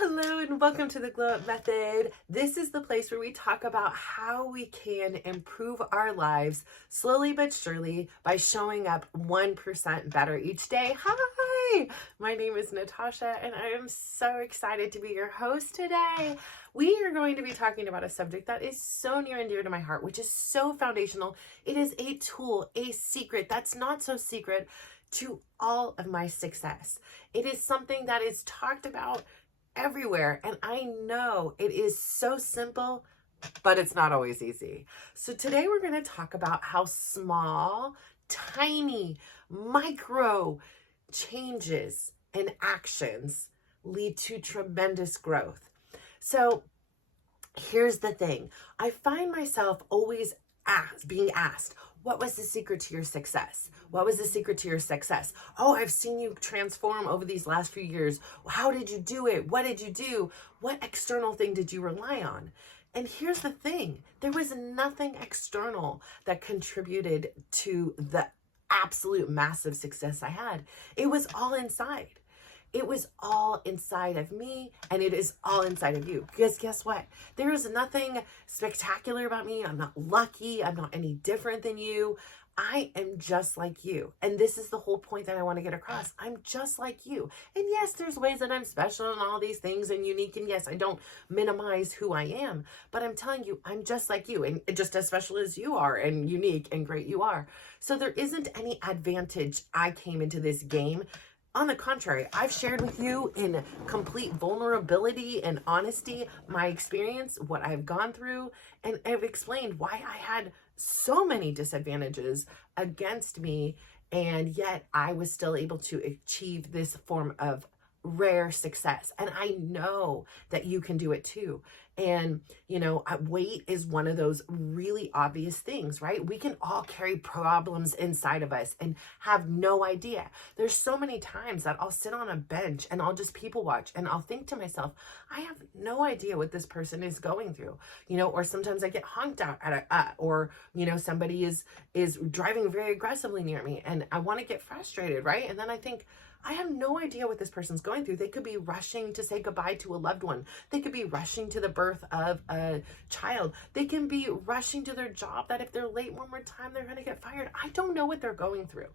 Hello and welcome to the Glow Up Method. This is the place where we talk about how we can improve our lives slowly but surely by showing up 1% better each day. Hi, my name is Natasha and I am so excited to be your host today. We are going to be talking about a subject that is so near and dear to my heart, which is so foundational. It is a tool, a secret that's not so secret to all of my success. It is something that is talked about everywhere. And I know it is so simple, but it's not always easy. So today we're going to talk about how small, tiny, micro changes and actions lead to tremendous growth. So here's the thing. I find myself always being asked, what was the secret to your success? What was the secret to your success? Oh, I've seen you transform over these last few years. How did you do it? What did you do? What external thing did you rely on? And here's the thing. There was nothing external that contributed to the absolute massive success I had. It was all inside. It was all inside of me, and it is all inside of you. Because guess what? There is nothing spectacular about me. I'm not lucky. I'm not any different than you. I am just like you. And this is the whole point that I want to get across. I'm just like you. And yes, there's ways that I'm special and all these things and unique. And yes, I don't minimize who I am. But I'm telling you, I'm just like you and just as special as you are and unique and great you are. So there isn't any advantage I came into this game. On the contrary, I've shared with you in complete vulnerability and honesty my experience, what I've gone through, and I've explained why I had so many disadvantages against me, and yet I was still able to achieve this form of rare success. And I know that you can do it too. And, weight is one of those really obvious things, right? We can all carry problems inside of us and have no idea. There's so many times that I'll sit on a bench and I'll just people watch and I'll think to myself, I have no idea what this person is going through, or sometimes I get honked out at or, somebody is driving very aggressively near me and I want to get frustrated, right? And then I think, I have no idea what this person's going through. They could be rushing to say goodbye to a loved one. They could be rushing to the birth of a child. They can be rushing to their job that if they're late one more time, they're going to get fired. I don't know what they're going through.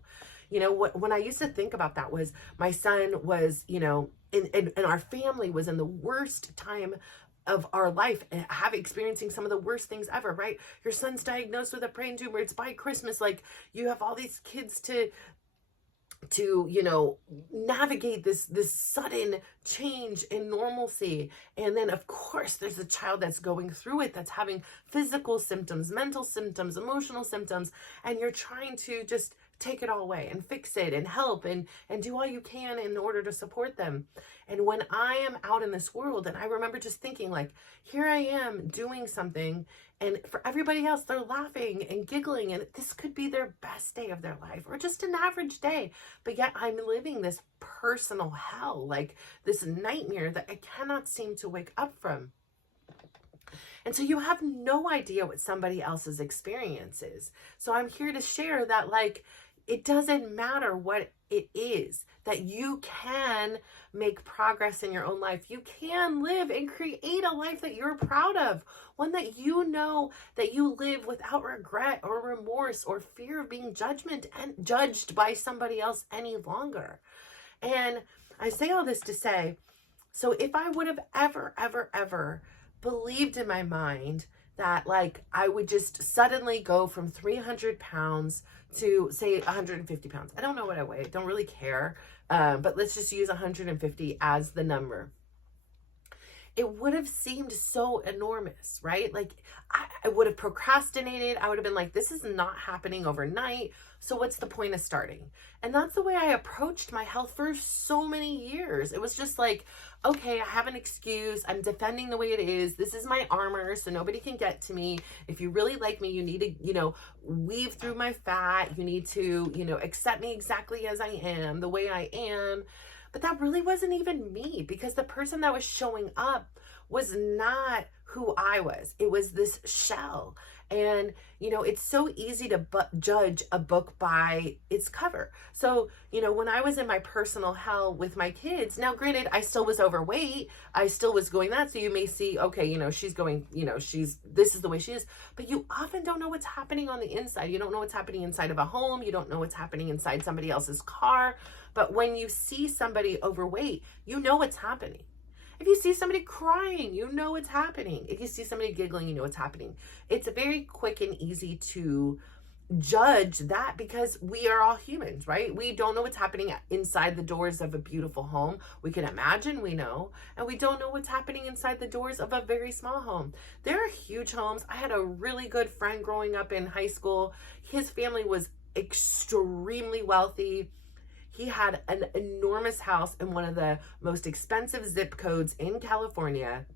When I used to think about that was my son was, and our family was in the worst time of our life and experiencing some of the worst things ever, right? Your son's diagnosed with a brain tumor. It's by Christmas. Like you have all these kids to navigate this sudden change in normalcy. And then of course there's a child that's going through it, that's having physical symptoms, mental symptoms, emotional symptoms, and you're trying to just take it all away and fix it and help and do all you can in order to support them. And when I am out in this world, and I remember just thinking like, here I am doing something, and for everybody else, they're laughing and giggling, and this could be their best day of their life or just an average day. But yet I'm living this personal hell, like this nightmare that I cannot seem to wake up from. And so you have no idea what somebody else's experience is. So I'm here to share that, like, it doesn't matter what it is, that you can make progress in your own life. You can live and create a life that you're proud of, one that you know that you live without regret or remorse or fear of being judged by somebody else any longer. And I say all this to say, so if I would have ever believed in my mind that like I would just suddenly go from 300 pounds to say 150 pounds. I don't know what I weigh. Don't really care. But let's just use 150 as the number. It would have seemed so enormous, right? Like I would have procrastinated. I would have been like, this is not happening overnight. So what's the point of starting? And that's the way I approached my health for so many years. It was just like, okay, I have an excuse. I'm defending the way it is. This is my armor, so nobody can get to me. If you really like me, you need to, weave through my fat. You need to, accept me exactly as I am, the way I am. But that really wasn't even me, because the person that was showing up was not who I was. It was this shell. And, it's so easy to judge a book by its cover. So, when I was in my personal hell with my kids, now granted, I still was overweight. I still was going that. So you may see, okay, she's going, this is the way she is. But you often don't know what's happening on the inside. You don't know what's happening inside of a home. You don't know what's happening inside somebody else's car. But when you see somebody overweight, you know what's happening. If you see somebody crying, you know what's happening. If you see somebody giggling, you know what's happening. It's very quick and easy to judge that because we are all humans, right? We don't know what's happening inside the doors of a beautiful home. We can imagine we know, and we don't know what's happening inside the doors of a very small home. There are huge homes. I had a really good friend growing up in high school. His family was extremely wealthy. He had an enormous house in one of the most expensive zip codes in California.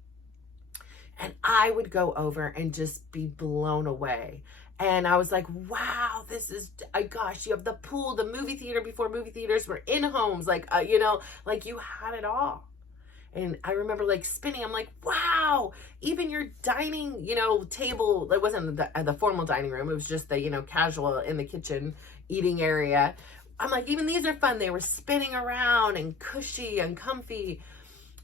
And I would go over and just be blown away. And I was like, wow, this is, gosh, you have the pool, the movie theater before movie theaters were in homes. Like you had it all. And I remember spinning. I'm like, wow, even your dining, table, it wasn't the formal dining room. It was just the, casual in the kitchen eating area. I'm like, even these are fun. They were spinning around and cushy and comfy.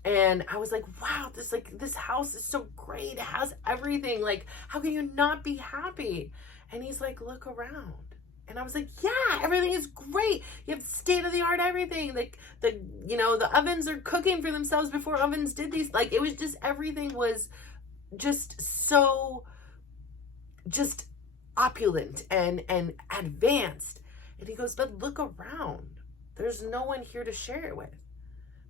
And I was like, wow, this house is so great. It has everything. Like, how can you not be happy? And he's like, look around. And I was like, yeah, everything is great. You have state of the art everything. Like the ovens are cooking for themselves before ovens did these. Like, it was just, everything was just so just opulent and advanced. And he goes, but look around. There's no one here to share it with.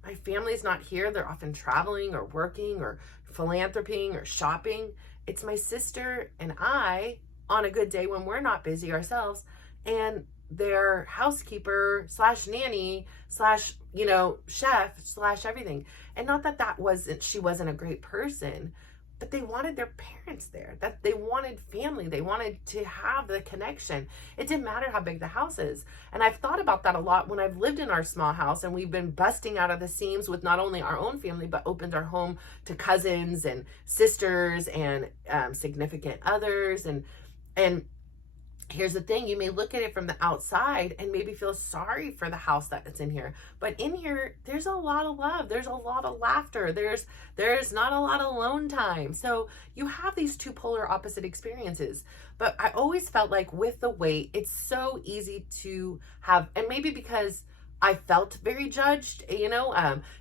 My family's not here. They're often traveling or working or philanthroping or shopping. It's my sister and I on a good day when we're not busy ourselves, and their housekeeper / nanny / chef / everything. And not that she wasn't a great person, but they wanted their parents there. That they wanted family. They wanted to have the connection. It didn't matter how big the house is. And I've thought about that a lot when I've lived in our small house and we've been busting out of the seams with not only our own family, but opened our home to cousins and sisters and significant others. And here's the thing, you may look at it from the outside and maybe feel sorry for the house that's in here. But in here, there's a lot of love. There's a lot of laughter. There's not a lot of alone time. So you have these two polar opposite experiences. But I always felt like with the weight, it's so easy to have, and maybe because I felt very judged,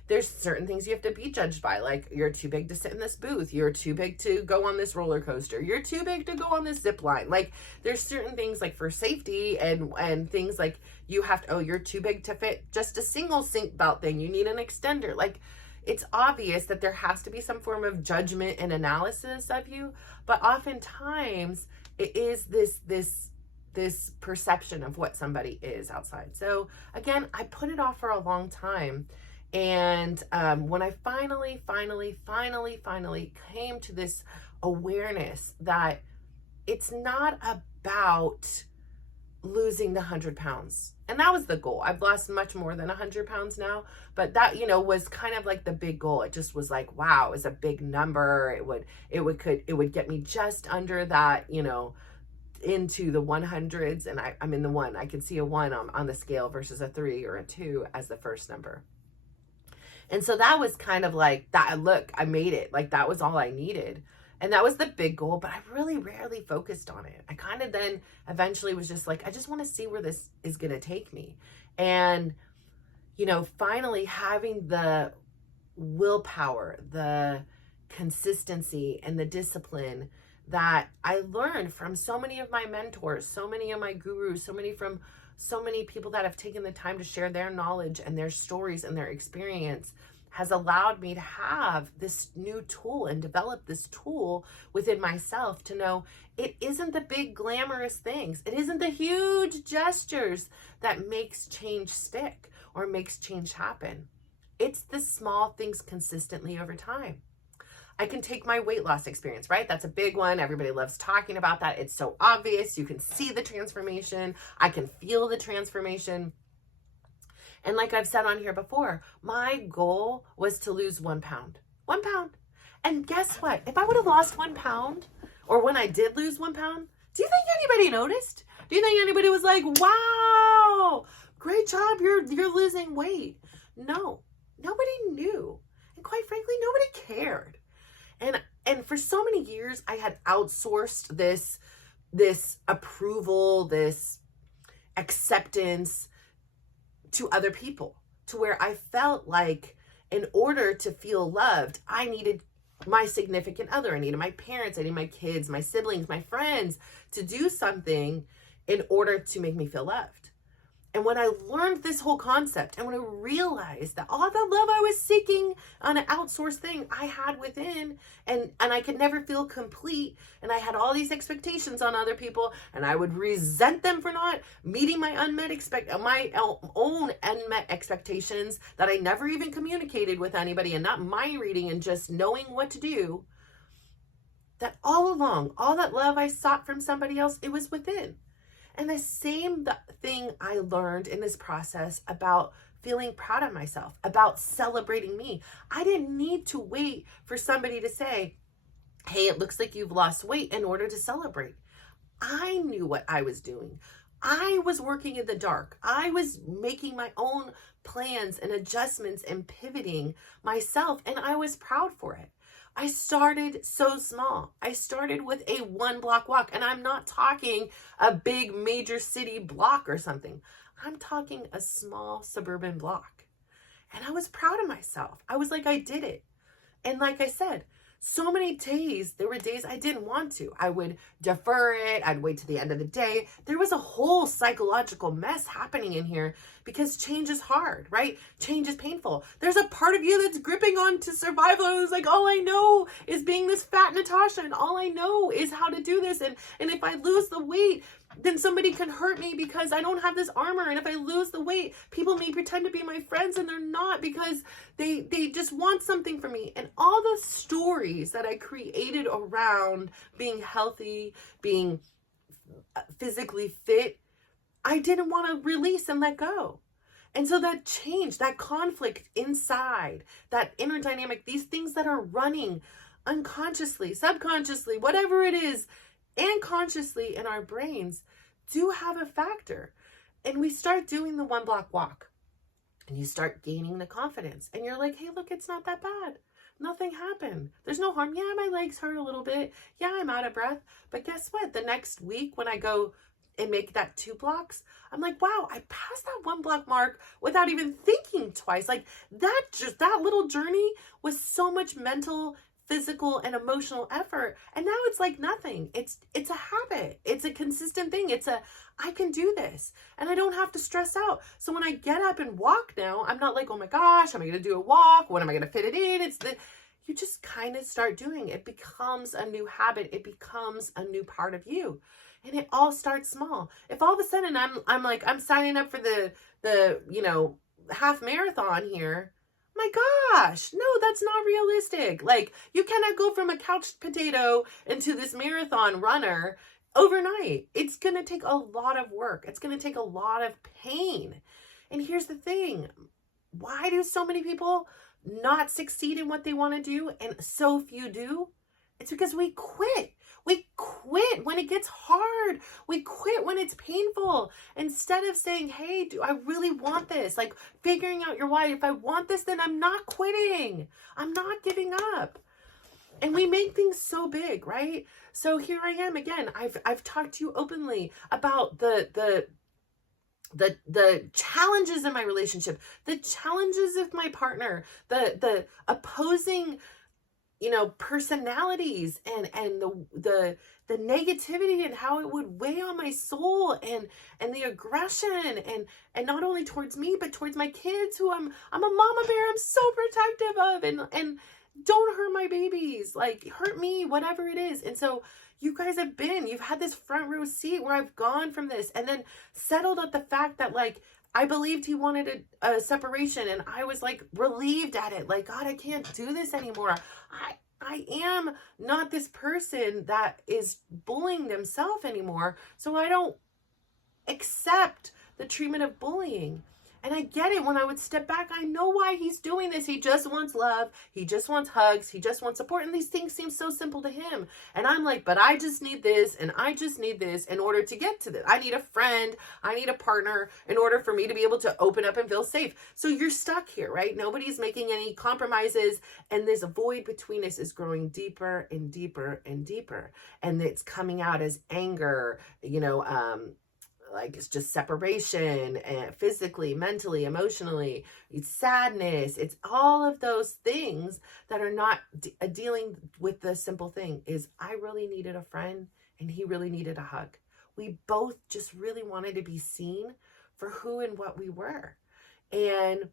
there's certain things you have to be judged by. Like, you're too big to sit in this booth. You're too big to go on this roller coaster. You're too big to go on this zip line. Like, there's certain things like for safety and things like you have to, you're too big to fit just a single sink belt thing. You need an extender. Like, it's obvious that there has to be some form of judgment and analysis of you. But oftentimes it is this perception of what somebody is outside. So again, I put it off for a long time. And when I finally came to this awareness that it's not about losing the 100 pounds. And that was the goal. I've lost much more than 100 pounds now, but that, was kind of like the big goal. It just was like, wow, it's a big number. It would get me just under that, into the 100s, and I'm in the 1. I can see a 1 on the scale versus a 3 or a 2 as the first number. And so that was kind of like that. Look, I made it. Like, that was all I needed. And that was the big goal, but I really rarely focused on it. I kind of then eventually was just like, I just want to see where this is going to take me. And, finally having the willpower, the consistency, and the discipline that I learned from so many of my mentors, so many of my gurus, so many people that have taken the time to share their knowledge and their stories and their experience, has allowed me to have this new tool and develop this tool within myself to know it isn't the big glamorous things. It isn't the huge gestures that makes change stick or makes change happen. It's the small things consistently over time. I can take my weight loss experience, right? That's a big one. Everybody loves talking about that. It's so obvious. You can see the transformation. I can feel the transformation. And like I've said on here before, my goal was to lose 1 pound. 1 pound. And guess what? If I would have lost 1 pound, Or when I did lose 1 pound, do you think anybody noticed? Do you think anybody was like, wow, great job, you're losing weight? No, nobody knew. And quite frankly, nobody cared. And for so many years, I had outsourced this approval, this acceptance to other people, to where I felt like in order to feel loved, I needed my significant other, I needed my parents, I needed my kids, my siblings, my friends to do something in order to make me feel loved. And when I learned this whole concept, and when I realized that all the love I was seeking on an outsourced thing I had within, and I could never feel complete, and I had all these expectations on other people, and I would resent them for not meeting my own unmet expectations that I never even communicated with anybody, and not mind reading and just knowing what to do, that all along, all that love I sought from somebody else, it was within. And the same thing I learned in this process about feeling proud of myself, about celebrating me. I didn't need to wait for somebody to say, hey, it looks like you've lost weight in order to celebrate. I knew what I was doing. I was working in the dark. I was making my own plans and adjustments and pivoting myself, and I was proud for it. I started so small. I started with a 1-block walk, and I'm not talking a big major city block or something. I'm talking a small suburban block. And I was proud of myself. I was like, I did it. And like I said, so many days, there were days I didn't want to. I would defer it. I'd wait to the end of the day. There was a whole psychological mess happening in here because change is hard, right? Change is painful. There's a part of you that's gripping on to survival. It was like, all I know is being this fat Natasha, and all I know is how to do this. And if I lose the weight, then somebody can hurt me because I don't have this armor. And if I lose the weight, people may pretend to be my friends and they're not because they just want something from me. And all the stories that I created around being healthy, being physically fit, I didn't want to release and let go. And so that change, that conflict inside, that inner dynamic, these things that are running unconsciously, subconsciously, whatever it is, and consciously in our brains do have a factor. And we start doing the 1-block walk, and you start gaining the confidence, and you're like, hey, look, it's not that bad. Nothing happened. There's no harm. Yeah, my legs hurt a little bit. Yeah, I'm out of breath. But guess what? The next week when I go and make that 2 blocks, I'm like, wow, I passed that 1-block mark without even thinking twice. Like that little journey was so much mental, physical, and emotional effort, and now it's like nothing. It's a habit. It's a consistent thing. I can do this, and I don't have to stress out. So when I get up and walk now, I'm not like, oh my gosh, am I going to do a walk? When am I going to fit it in? You just kind of start doing it. It becomes a new habit. It becomes a new part of you, and it all starts small. If all of a sudden I'm signing up for the half marathon here. My gosh, no, that's not realistic. Like, you cannot go from a couch potato into this marathon runner overnight. It's going to take a lot of work. It's going to take a lot of pain. And here's the thing. Why do so many people not succeed in what they want to do and so few do? It's because we quit. We quit when it gets hard. We quit when it's painful. Instead of saying, hey, do I really want this? Like figuring out your why. If I want this, then I'm not quitting. I'm not giving up. And we make things so big, right? So here I am again. I've talked to you openly about the challenges in my relationship, the challenges of my partner, the opposing personalities and the negativity and how it would weigh on my soul and the aggression and not only towards me, but towards my kids who I'm a mama bear. I'm so protective of and don't hurt my babies, like hurt me, whatever it is. And so you guys you've had this front row seat where I've gone from this and then settled at the fact that like, I believed he wanted a separation, and I was like relieved at it. Like, God, I can't do this anymore. I am not this person that is bullying themselves anymore. So I don't accept the treatment of bullying. And I get it. When I would step back, I know why he's doing this. He just wants love. He just wants hugs. He just wants support. And these things seem so simple to him. And I'm like, but I just need this and I just need this in order to get to this. I need a friend. I need a partner in order for me to be able to open up and feel safe. So you're stuck here, right? Nobody's making any compromises. And this void between us is growing deeper and deeper and deeper. And it's coming out as anger, like it's just separation, and physically, mentally, emotionally, it's sadness. It's all of those things that are not dealing with the simple thing is I really needed a friend and he really needed a hug. We both just really wanted to be seen for who and what we were. And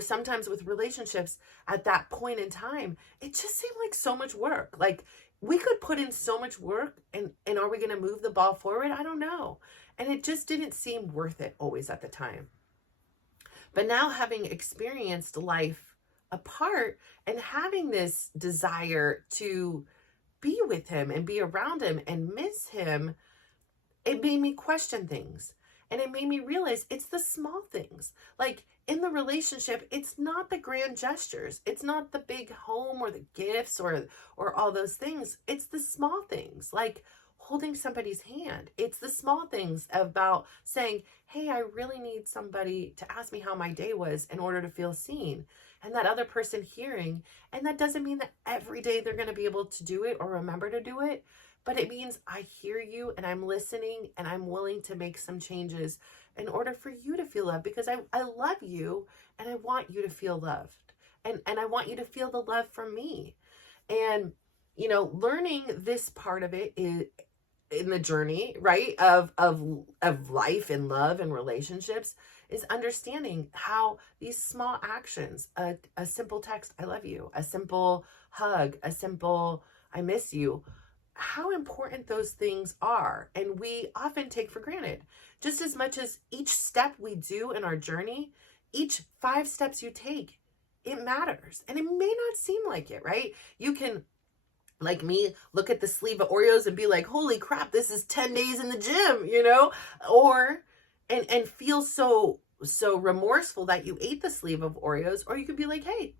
sometimes with relationships at that point in time, it just seemed like so much work. Like we could put in so much work and are we going to move the ball forward? I don't know. And it just didn't seem worth it always at the time. But now having experienced life apart and having this desire to be with him and be around him and miss him, it made me question things. And it made me realize it's the small things. Like in the relationship, it's not the grand gestures. It's not the big home or the gifts or all those things. It's the small things like holding somebody's hand. It's the small things about saying, hey, I really need somebody to ask me how my day was in order to feel seen. And that other person hearing. And that doesn't mean that every day they're going to be able to do it or remember to do it. But it means I hear you and I'm listening and I'm willing to make some changes in order for you to feel loved because I love you and I want you to feel loved. And I want you to feel the love from me. And, learning this part of it is in the journey, right, of life and love and relationships is understanding how these small actions, a simple text, I love you, a simple hug, a simple, I miss you, how important those things are. And we often take for granted just as much as each step we do in our journey, each 5 steps you take, it matters. And it may not seem like it, right? You can, like me, look at the sleeve of Oreos and be like, holy crap, this is 10 days in the gym, or, and feel so remorseful that you ate the sleeve of Oreos. Or you could be like, hey,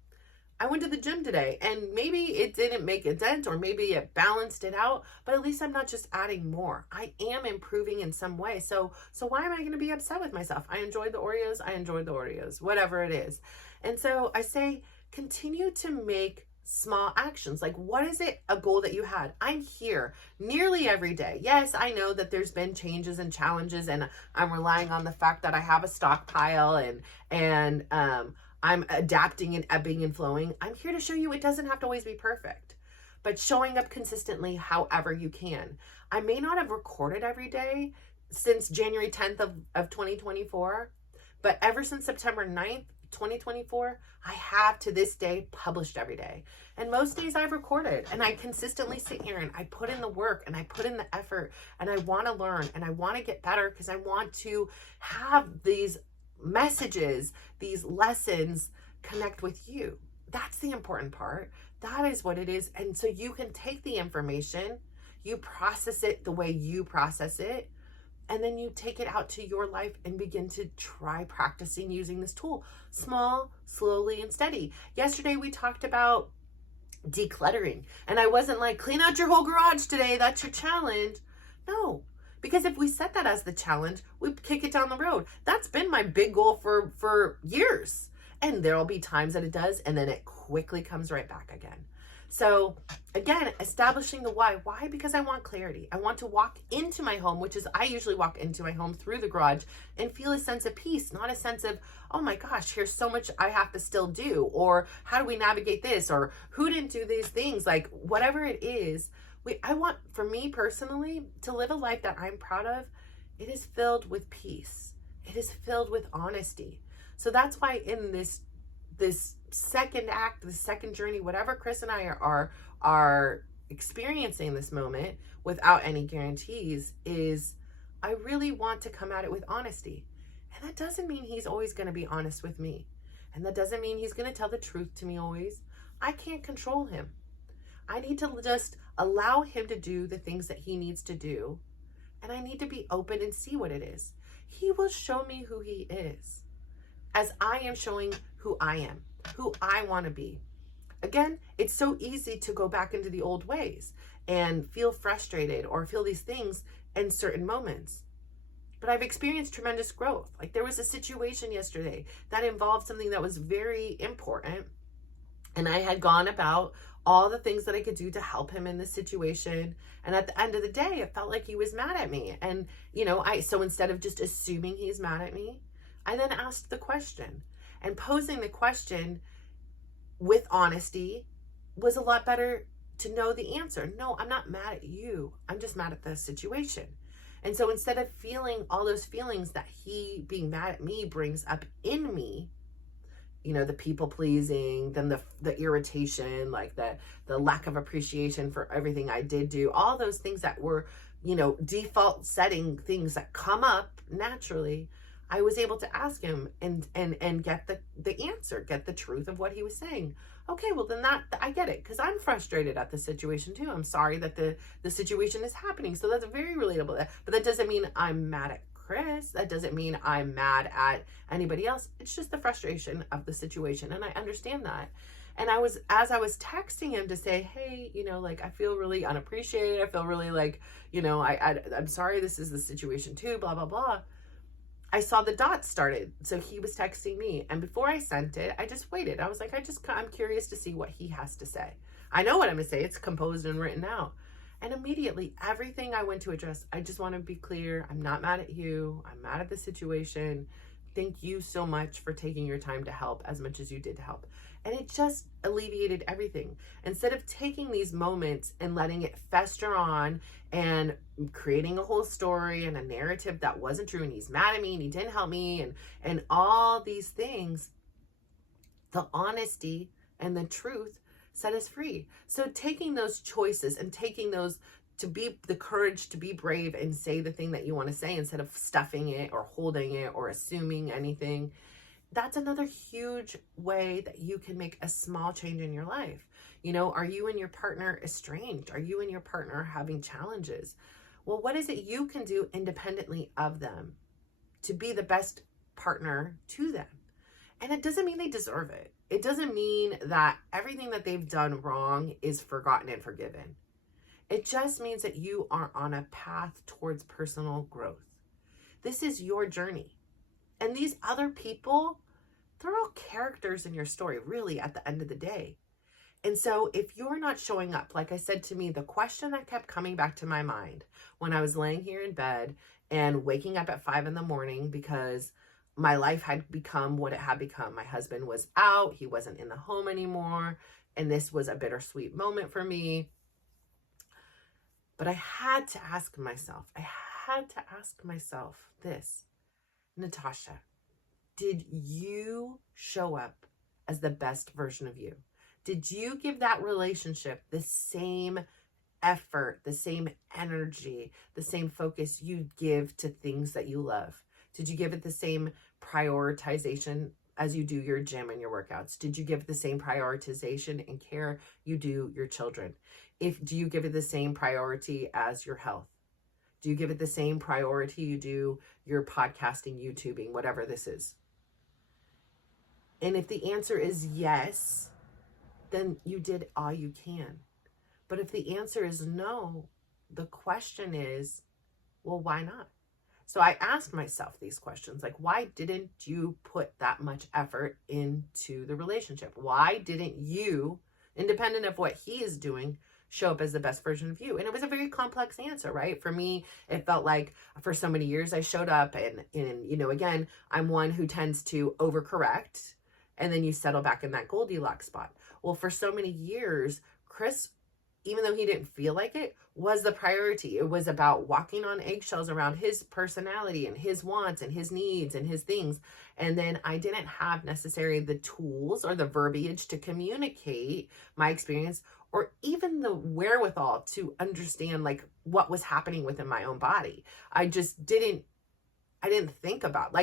I went to the gym today and maybe it didn't make a dent or maybe it balanced it out, but at least I'm not just adding more. I am improving in some way. So why am I going to be upset with myself? I enjoyed the Oreos, whatever it is. And so I say, continue to make small actions. Like, what is it, a goal that you had? I'm here nearly every day. Yes, I know that there's been changes and challenges and I'm relying on the fact that I have a stockpile and I'm adapting and ebbing and flowing. I'm here to show you it doesn't have to always be perfect, but showing up consistently however you can. I may not have recorded every day since January 10th of 2024, but ever since September 9th, 2024, I have to this day published every day. And most days I've recorded and I consistently sit here and I put in the work and I put in the effort and I want to learn and I want to get better because I want to have these messages, these lessons connect with you. That's the important part. That is what it is. And so you can take the information, you process it the way you process it, and then you take it out to your life and begin to try practicing using this tool. Small, slowly, and steady. Yesterday we talked about decluttering. And I wasn't like, clean out your whole garage today. That's your challenge. No. Because if we set that as the challenge, we kick it down the road. That's been my big goal for years. And there'll be times that it does, and then it quickly comes right back again. So again, establishing the why. Why? Because I want clarity. I want to walk into my home, which is I usually walk into my home through the garage and feel a sense of peace, not a sense of, oh my gosh, here's so much I have to still do, or how do we navigate this, or who didn't do these things, like whatever it is. I want, for me personally, to live a life that I'm proud of. It is filled with peace. It is filled with honesty. So that's why in this second act, the second journey, whatever Chris and I are experiencing this moment without any guarantees, is I really want to come at it with honesty. And that doesn't mean he's always going to be honest with me. And that doesn't mean he's going to tell the truth to me always. I can't control him. I need to just allow him to do the things that he needs to do. And I need to be open and see what it is. He will show me who he is. as I am showing who I am, who I want to be. Again, it's so easy to go back into the old ways and feel frustrated or feel these things in certain moments. But I've experienced tremendous growth. Like there was a situation yesterday that involved something that was very important. And I had gone about all the things that I could do to help him in this situation. And at the end of the day, it felt like he was mad at me. And, so instead of just assuming he's mad at me, I then asked the question. And posing the question with honesty was a lot better to know the answer. No, I'm not mad at you. I'm just mad at the situation. And so instead of feeling all those feelings that he being mad at me brings up in me, the people pleasing, then the irritation, like the lack of appreciation for everything I did do, all those things that were, default setting things that come up naturally, I was able to ask him and get the answer, get the truth of what he was saying. Okay, well then I get it, because I'm frustrated at the situation too. I'm sorry that the situation is happening. So that's very relatable. But that doesn't mean I'm mad at Chris. That doesn't mean I'm mad at anybody else. It's just the frustration of the situation. And I understand that. And as I was texting him to say, hey, I feel really unappreciated. I feel really like, I'm sorry this is the situation too, blah, blah, blah. I saw the dots started. So he was texting me. And before I sent it, I just waited. I was like, I'm curious to see what he has to say. I know what I'm going to say. It's composed and written out. And immediately, everything I went to address, I just want to be clear. I'm not mad at you. I'm mad at the situation. Thank you so much for taking your time to help as much as you did to help. And it just alleviated everything. Instead of taking these moments and letting it fester on and creating a whole story and a narrative that wasn't true, and he's mad at me and he didn't help me and all these things, the honesty and the truth set us free. So taking those choices and taking those to be the courage to be brave and say the thing that you want to say instead of stuffing it or holding it or assuming anything, that's another huge way that you can make a small change in your life. Are you and your partner estranged? Are you and your partner having challenges? Well, what is it you can do independently of them to be the best partner to them? And it doesn't mean they deserve it. It doesn't mean that everything that they've done wrong is forgotten and forgiven. It just means that you are on a path towards personal growth. This is your journey. And these other people, they're all characters in your story, really, at the end of the day. And so if you're not showing up, like I said, to me, the question that kept coming back to my mind when I was laying here in bed and waking up at 5 a.m. because my life had become what it had become. My husband was out. He wasn't in the home anymore. And this was a bittersweet moment for me. But I had to ask myself this, Natasha, did you show up as the best version of you? Did you give that relationship the same effort, the same energy, the same focus you give to things that you love? Did you give it the same prioritization as you do your gym and your workouts? Did you give it the same prioritization and care you do your children? Do you give it the same priority as your health? Do you give it the same priority you do your podcasting, YouTubing, whatever this is? And if the answer is yes, then you did all you can. But if the answer is no, the question is, well, why not? So I asked myself these questions, like, why didn't you put that much effort into the relationship? Why didn't you, independent of what he is doing, show up as the best version of you? And it was a very complex answer, right? For me, it felt like for so many years I showed up and again, I'm one who tends to overcorrect, and then you settle back in that Goldilocks spot. Well, for so many years, Chris, even though he didn't feel like it, was the priority. It was about walking on eggshells around his personality and his wants and his needs and his things. And then I didn't have necessarily the tools or the verbiage to communicate my experience or even the wherewithal to understand like what was happening within my own body. I didn't think about,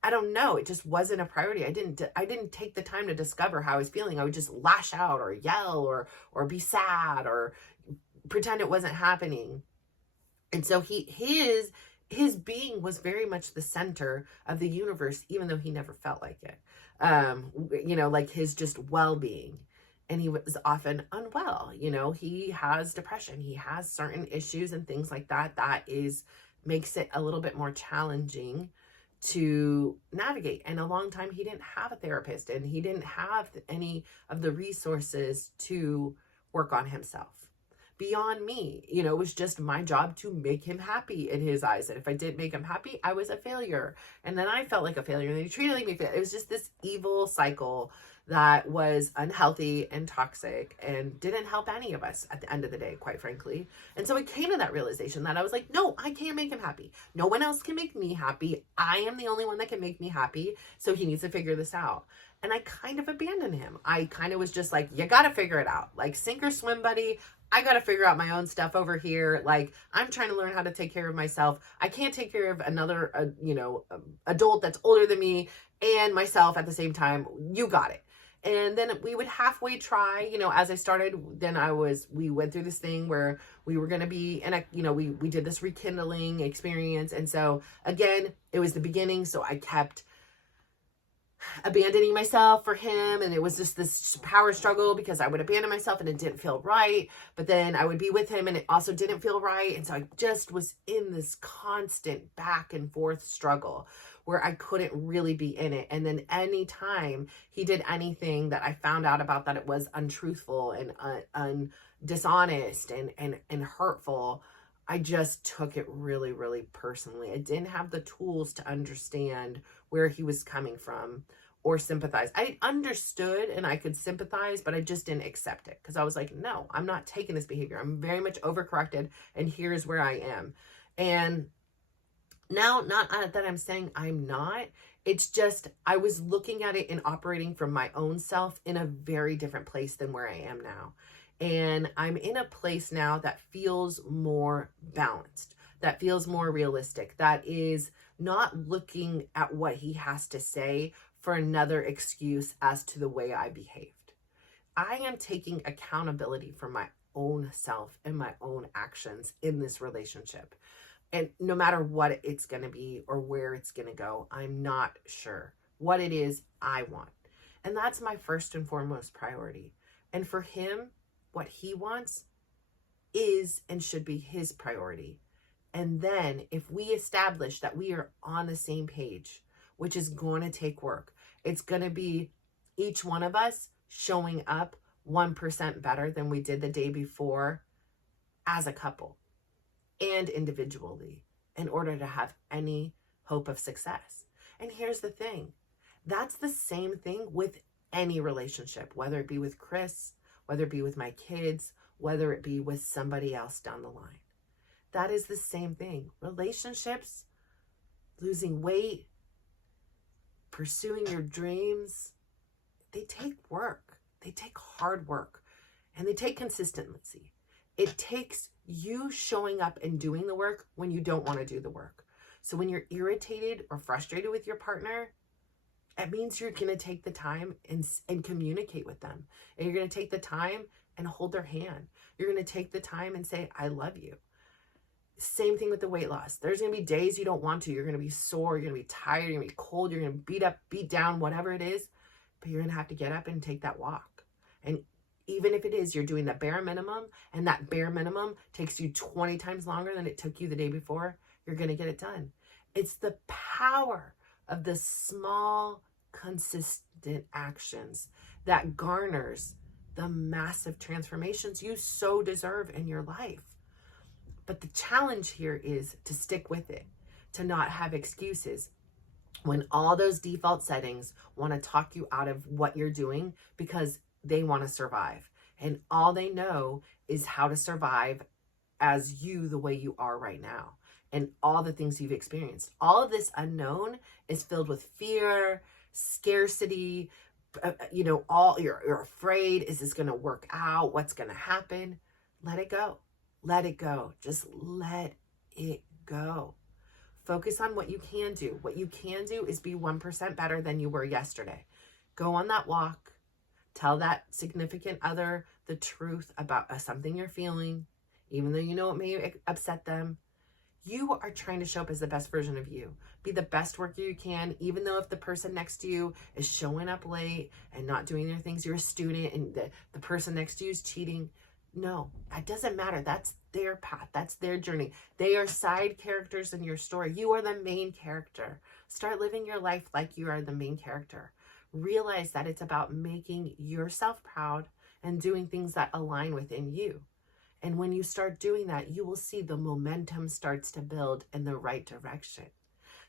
I don't know. It just wasn't a priority. I didn't take the time to discover how I was feeling. I would just lash out or yell or be sad or pretend it wasn't happening. And so his his being was very much the center of the universe, even though he never felt like it. Like his just well-being. And he was often unwell. He has depression. He has certain issues and things like that. Makes it a little bit more challenging to navigate. And a long time he didn't have a therapist, and he didn't have any of the resources to work on himself. Beyond me, it was just my job to make him happy in his eyes. And if I didn't make him happy, I was a failure. And then I felt like a failure, and then he treated me. It was just this evil cycle that was unhealthy and toxic and didn't help any of us at the end of the day, quite frankly. And so it came to that realization that I was like, no, I can't make him happy. No one else can make me happy. I am the only one that can make me happy. So he needs to figure this out. And I kind of abandoned him. I kind of was just like, you got to figure it out. Like, sink or swim, buddy. I got to figure out my own stuff over here. Like, I'm trying to learn how to take care of myself. I can't take care of another, adult that's older than me and myself at the same time. You got it. And then we would halfway try, as I started, we went through this thing where we were going to be, and we did this rekindling experience. And so again, it was the beginning. So I kept abandoning myself for him, and it was just this power struggle because I would abandon myself and it didn't feel right, but then I would be with him and it also didn't feel right. And so I just was in this constant back and forth struggle where I couldn't really be in it. And then anytime he did anything that I found out about that it was untruthful and dishonest and hurtful, I just took it really, really personally. I didn't have the tools to understand where he was coming from or sympathize. I understood and I could sympathize, but I just didn't accept it because I was like, no, I'm not taking this behavior. I'm very much overcorrected, and here's where I am. And now, not that I'm saying I'm not, it's just I was looking at it and operating from my own self in a very different place than where I am now. And I'm in a place now that feels more balanced, that feels more realistic, that is not looking at what he has to say for another excuse as to the way I behaved. I am taking accountability for my own self and my own actions in this relationship. And no matter what it's going to be or where it's going to go, I'm not sure what it is I want. And that's my first and foremost priority. And for him, what he wants is and should be his priority. And then if we establish that we are on the same page, which is going to take work, it's going to be each one of us showing up 1% better than we did the day before as a couple and individually in order to have any hope of success. And here's the thing. That's the same thing with any relationship, whether it be with Chris, whether it be with my kids, whether it be with somebody else down the line. That is the same thing. Relationships, losing weight, pursuing your dreams, they take work. They take hard work, and they take consistency. It takes you showing up and doing the work when you don't want to do the work. So when you're irritated or frustrated with your partner, it means you're going to take the time and communicate with them. And you're going to take the time and hold their hand. You're going to take the time and say, I love you. Same thing with the weight loss. There's going to be days you don't want to. You're going to be sore. You're going to be tired. You're going to be cold. You're going to beat up, beat down, whatever it is. But you're going to have to get up and take that walk. And even if it is, you're doing the bare minimum, and that bare minimum takes you 20 times longer than it took you the day before, you're going to get it done. It's the power of the small, consistent actions that garners the massive transformations you so deserve in your life. But the challenge here is to stick with it, to not have excuses when all those default settings want to talk you out of what you're doing because they want to survive. And all they know is how to survive as you the way you are right now and all the things you've experienced. All of this unknown is filled with fear, scarcity, all you're afraid. Is this going to work out? What's going to happen? Let it go. Let it go. Just let it go. Focus on what you can do. What you can do is be 1% better than you were yesterday. Go on that walk. Tell that significant other the truth about something you're feeling, even though you know it may upset them. You are trying to show up as the best version of you. Be the best worker you can, even though if the person next to you is showing up late and not doing their things, you're a student and the person next to you is cheating. No, that doesn't matter. That's their path. That's their journey. They are side characters in your story. You are the main character. Start living your life like you are the main character. Realize that it's about making yourself proud and doing things that align within you. And when you start doing that, you will see the momentum starts to build in the right direction.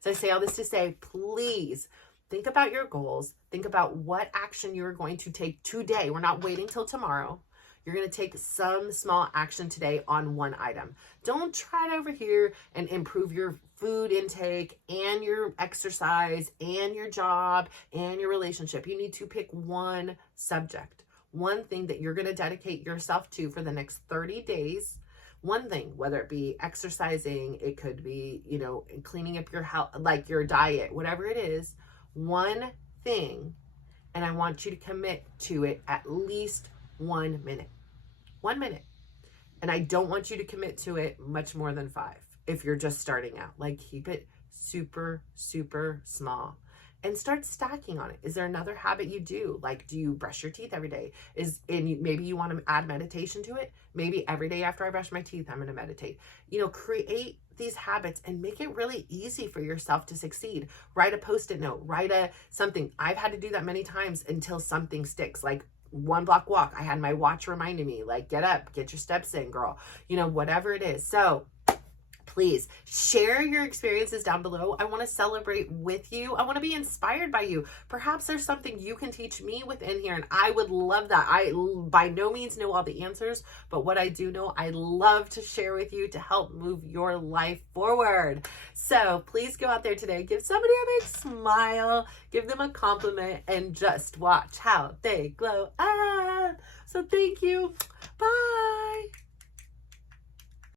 So I say all this to say, please think about your goals. Think about what action you're going to take today. We're not waiting till tomorrow. You're going to take some small action today on one item. Don't try it over here and improve your food intake and your exercise and your job and your relationship. You need to pick one subject, one thing that you're going to dedicate yourself to for the next 30 days. One thing, whether it be exercising, it could be, cleaning up your health, like your diet, whatever it is, one thing. And I want you to commit to it at least 1 minute. 1 minute. And I don't want you to commit to it much more than 5 if you're just starting out. Like, keep it super, super small and start stacking on it. Is there another habit you do? Like, do you brush your teeth every day? Maybe you want to add meditation to it. Maybe every day after I brush my teeth, I'm going to meditate. Create these habits and make it really easy for yourself to succeed. Write a Post-it note, something. I've had to do that many times until something sticks. Like, 1 block walk. I had my watch reminding me, like, get up, get your steps in, girl. Whatever it is. So please share your experiences down below. I want to celebrate with you. I want to be inspired by you. Perhaps there's something you can teach me within here, and I would love that. I by no means know all the answers, but what I do know, I love to share with you to help move your life forward. So please go out there today, give somebody a big smile, give them a compliment, and just watch how they glow up. So thank you. Bye.